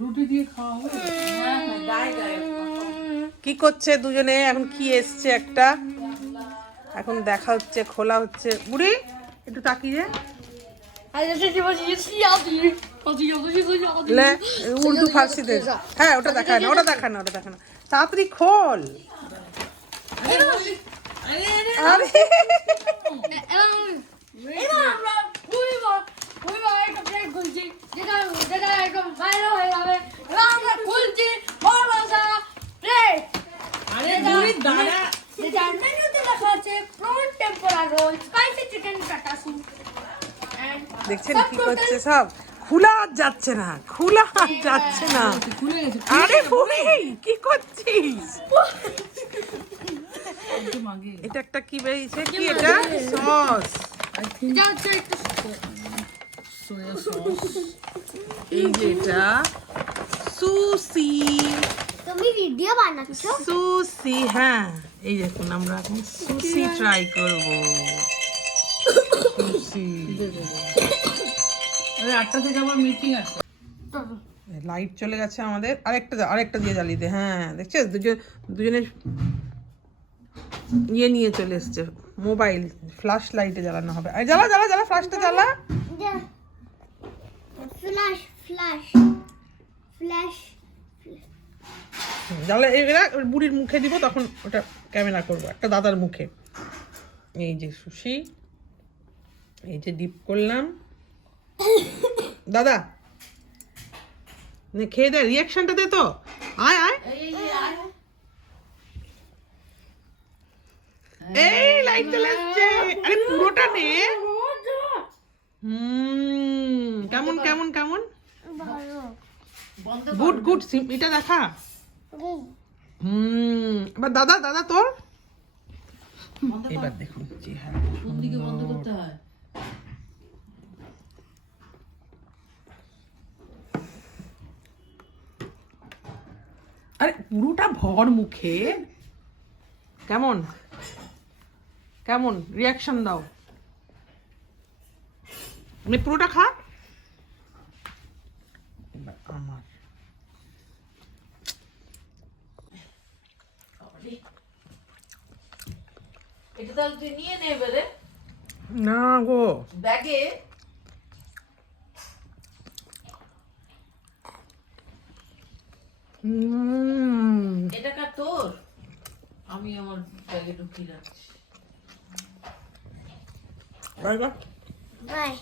রুটি দিয়ে খাওয়া হবে। কি করছে দুজনে এখন? কি এসছে একটা, এখন দেখা হচ্ছে, খোলা হচ্ছে। বুড়ি একটু তাকিয়ে লে, উর্দু ফার্সিতে। হ্যাঁ ওটা দেখায় না, ওটা দেখায় না, ওটা দেখায় না। তাড়াতাড়ি খোল। আরে দেখছেন কি করছে সব? খোলা যাচ্ছে না, খোলা যাচ্ছে না। খুলে গেছে। আরে বুড়ি কি করছিস? একদম আগে। এটা একটা কি বেরিয়েছে? কি এটা? সস। সোয়া সস। এই যে এটা সুশি। তুমি ভিডিও বানাচ্ছো? সুশি, হ্যাঁ। এই দেখুন আমরা এখন সুশি ট্রাই করব। সুশি। আরে 8টা থেকে আমার মিটিং আছে। লাইট চলে গেছে আমাদের। আরেকটা দিয়ে জ্বালিয়ে দে। হ্যাঁ দেখছিস, দুজনে ইয়ে নিয়ে চলে এসছে, মোবাইল। ফ্ল্যাশ লাইটে জ্বালানো হবে। আরে জ্বালা জ্বালা জ্বালা, ফ্ল্যাশটা জ্বালা। Flash flash flash. জ্বালা। এরা বুড়ির মুখে দিব, তখন ওটা ক্যামেরা করবো একটা দাদার মুখে। এই যে সুশি, এই যে ডিপ করলাম। দাদা নে খেয়ে দে, রিয়াকশনটা দে তো। আয় আয়, এই লাইট চলে আসছে। আরে পুরোটা নে। কেমন কেমন কেমন? ভালো। Good good. এটা দেখা। এবার দাদা দাদা তোর। এবার দেখুন চেহারা। কোন দিকে বন্ধ করতে হয়? আরে পুরোটা ভর মুখে। কেমন কেমন রিয়াকশন দাও। মানে পুরোটা খা। এবার আমার এটা তাহলে তুই নিয়ে নে এবারে না গো, ব্যাগে। এটা কার তোর? আমি আমার ব্যাগে ঢুকিয়ে রাখছি। Bye bye. বাই।